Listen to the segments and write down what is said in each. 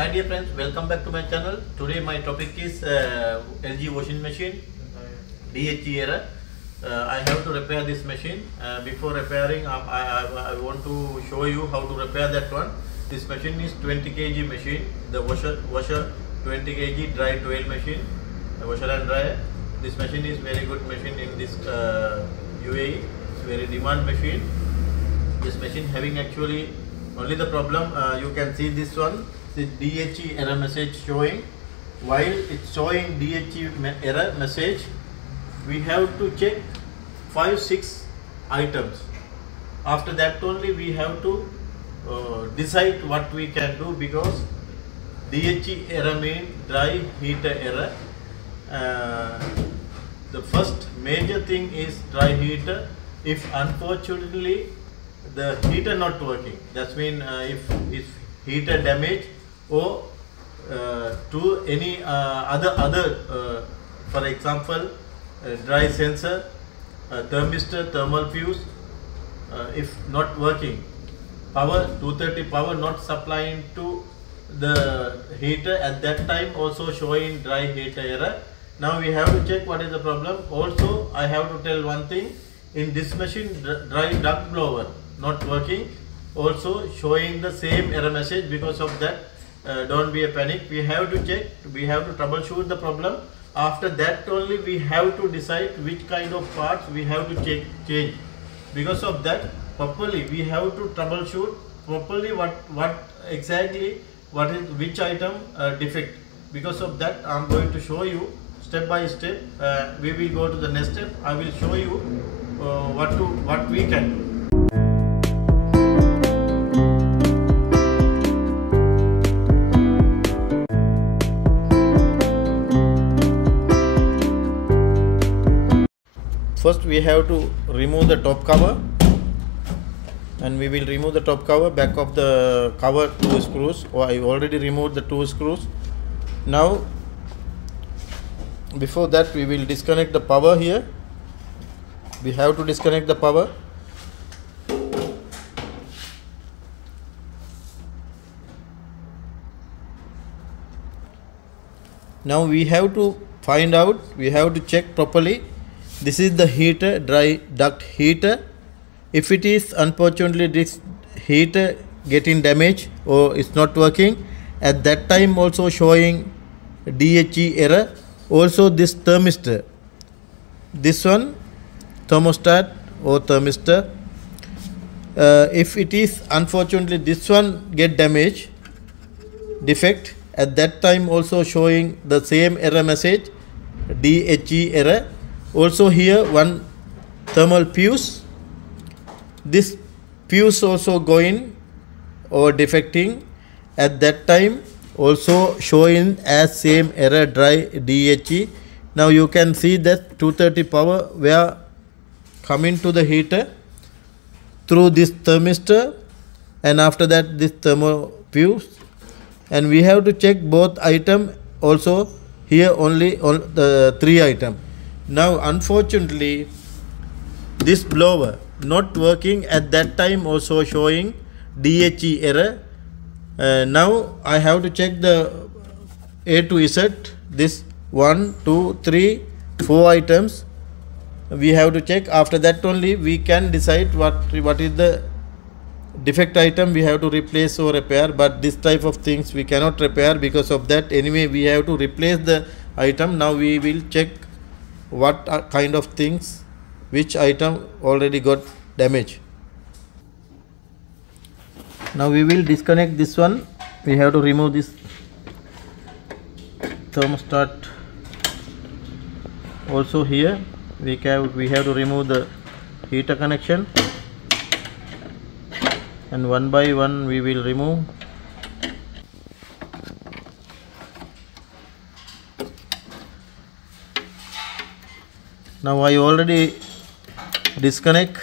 Hi dear friends, welcome back to my channel. Today my topic is LG washing machine dHE error. I have to repair this machine. Before repairing, I want to show you how to repair that one. This machine is 20 kg machine. The washer 20 kg dry towel machine, washer and dryer. This machine is very good machine in this UAE. It's very demand machine. This machine having actually only the problem, you can see this one, the dHE error message showing. While it's showing dHE error message, we have to check 5-6 items. After that only we have to decide what we can do, because dHE error means dry heater error. The first major thing is dry heater. If unfortunately the heater not working, that means if heater damage or to any other for example dry sensor, thermistor, thermal fuse, if not working, power 230 power not supplying to the heater, at that time also showing dry heater error. Now we have to check what is the problem. Also I have to tell one thing, in this machine dry duct blower not working, also showing the same error message. Because of that, don't be a panic. We have to check, we have to troubleshoot the problem. After that only we have to decide which kind of parts we have to change. Because of that, properly we have to troubleshoot properly what exactly what is which item defect. Because of that, I am going to show you step by step. We will go to the next step. I will show you what we can do. First we have to remove the top cover, and we will remove the top cover, back of the cover 2 screws. I already removed the 2 screws. Now before that we will disconnect the power here. We have to disconnect the power. Now we have to find out, we have to check properly. This is the heater, dry duct heater. If it is unfortunately this heater getting damaged or it's not working, at that time also showing dHE error. Also this thermistor, this one thermostat or thermistor, if it is unfortunately this one get damaged, defect, at that time also showing the same error message, dHE error. Also here one thermal fuse, this fuse also going or defecting, at that time also showing as same error, dry dHE. Now you can see that 230 power were coming to the heater through this thermistor, and after that this thermal fuse. And we have to check both item also. Here only the 3 item. Now unfortunately this blower not working, at that time also showing dHE error. Now I have to check the A to Z, this 1, 2, 3, 4 items we have to check. After that only we can decide what is the defect item we have to replace or repair. But this type of things we cannot repair. Because of that, anyway we have to replace the item. Now we will check what kind of things, which item already got damage. Now we will disconnect this one. We have to remove this thermostat. Also here we have to remove the heater connection, and one by one we will remove. Now I already disconnect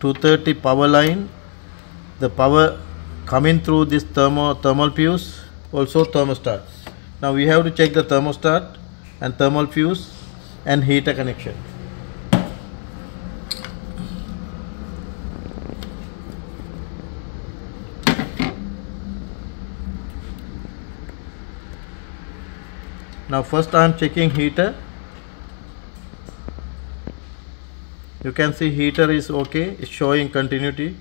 230 power line, the power coming through this thermal fuse, also thermostat. Now we have to check the thermostat and thermal fuse and heater connection. Now first I am checking heater. You can see heater is okay, it's showing continuity.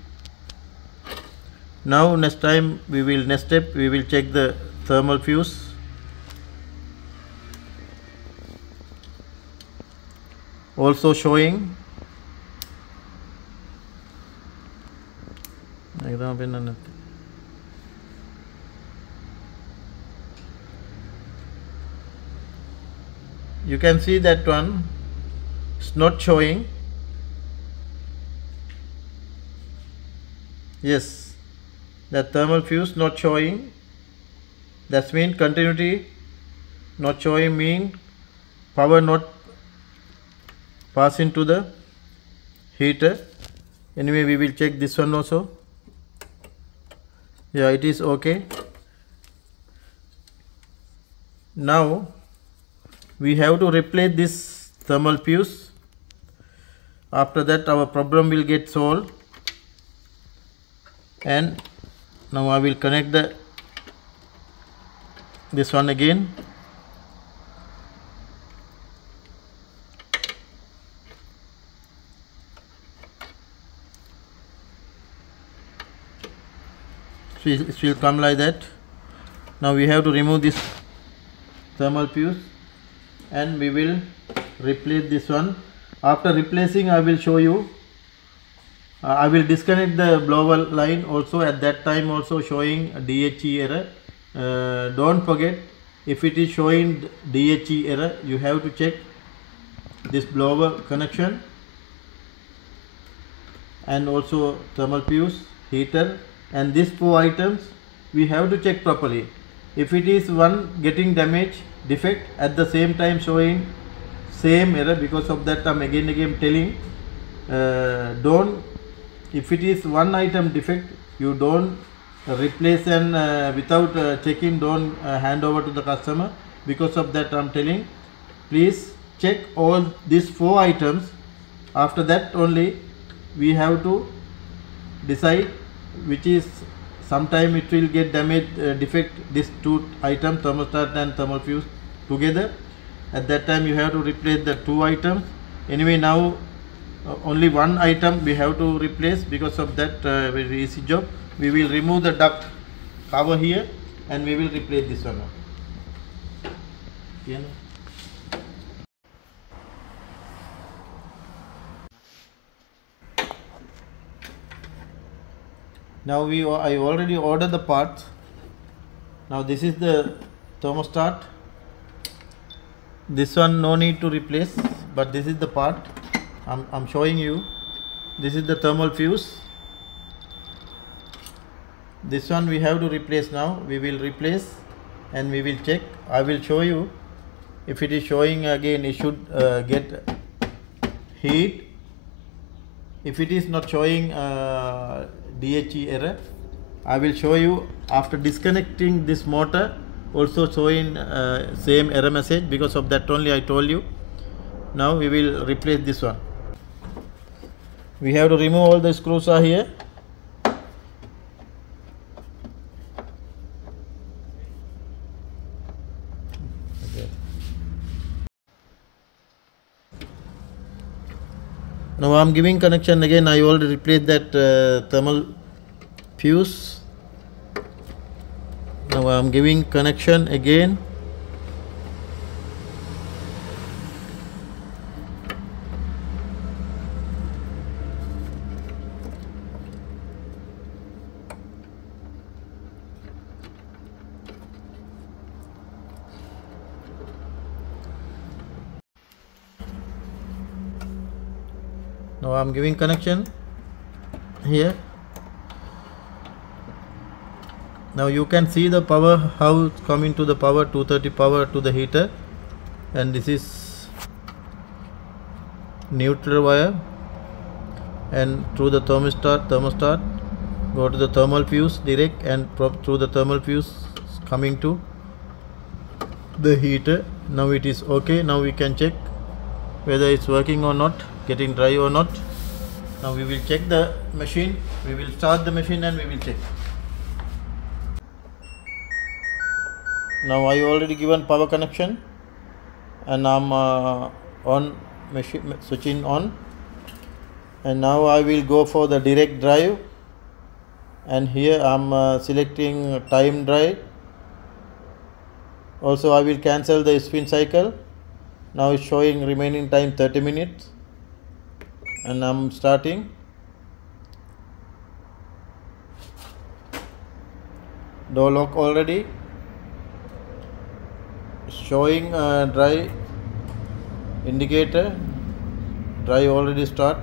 Now next step we will check the thermal fuse. Also showing. You can see that one is not showing. Yes, that thermal fuse not showing. That means continuity not showing, mean power not passing to the heater. Anyway, we will check this one also. Yeah, it is okay. Now we have to replace this thermal fuse. After that our problem will get solved. And now I will connect this one again. It will come like that. Now we have to remove this thermal fuse and we will replace this one. After replacing, I will show you. I will disconnect the blower line also. At that time also showing dHE error. Don't forget, if it is showing dHE error, you have to check this blower connection and also thermal fuse, heater, and these 4 items we have to check properly. If it is one getting damage, defect, at the same time showing same error, because of that I'm again telling, if it is one item defect, you don't replace and without checking, don't hand over to the customer. Because of that I'm telling, please check all these 4 items. After that only we have to decide which is, sometime it will get damage, defect, these 2 items, thermostat and thermal fuse together. At that time you have to replace the 2 items. Anyway, now only 1 item we have to replace. Because of that very easy job, we will remove the duct cover here and we will replace this one. Yeah. Now I already ordered the parts. Now this is the thermostat. This one no need to replace, but this is the part I'm showing you. This is the thermal fuse. This one we have to replace. Now we will replace and we will check. I will show you. If it is showing again, it should get heat. If it is not showing dHE error, I will show you after disconnecting this motor, also showing same error message. Because of that only I told you. Now we will replace this one. We have to remove all the screws are here. Now I am giving connection again. I already replaced that thermal fuse. Now I am giving connection again. Now I am giving connection here. Now you can see the power, how it's coming to the power, 230 power to the heater, and this is neutral wire, and through the thermostat go to the thermal fuse direct, and through the thermal fuse coming to the heater. Now it is okay. Now we can check whether it's working or not, getting dry or not. Now we will check the machine. We will start the machine and we will check. Now I already given power connection. and I'm on machine switching on, and now I will go for the direct drive, and here I'm selecting time drive. Also I will cancel the spin cycle. Now it's showing remaining time 30 minutes, and I'm starting. Door lock already, showing dry indicator, dry already start.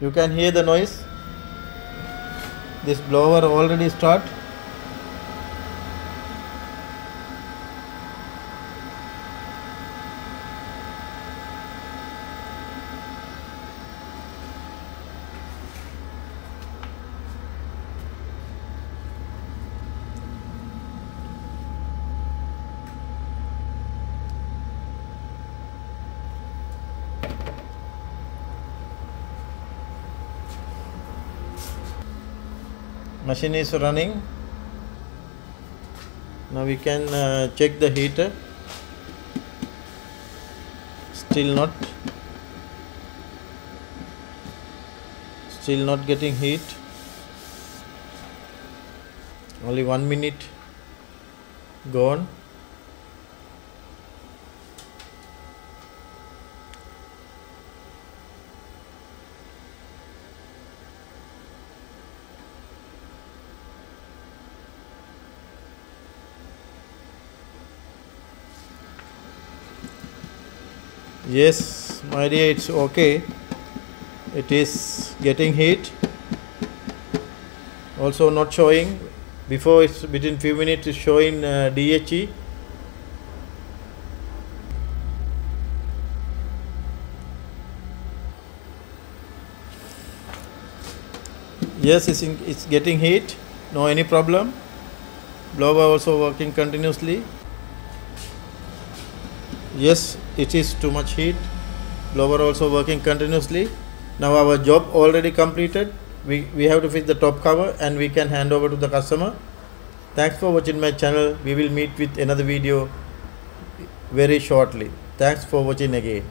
You can hear the noise. This blower already start. Machine is running. Now we can check the heater. Still not getting heat. Only 1 minute gone. Yes, my dear, it's okay. It is getting heat. Also not showing. Before, it's within few minutes it's showing dHE. Yes, it's getting heat. No any problem. Blower also working continuously. Yes, it is too much heat. Blower also working continuously. Now our job already completed. We have to fix the top cover and we can hand over to the customer. Thanks for watching my channel. We will meet with another video very shortly. Thanks for watching again.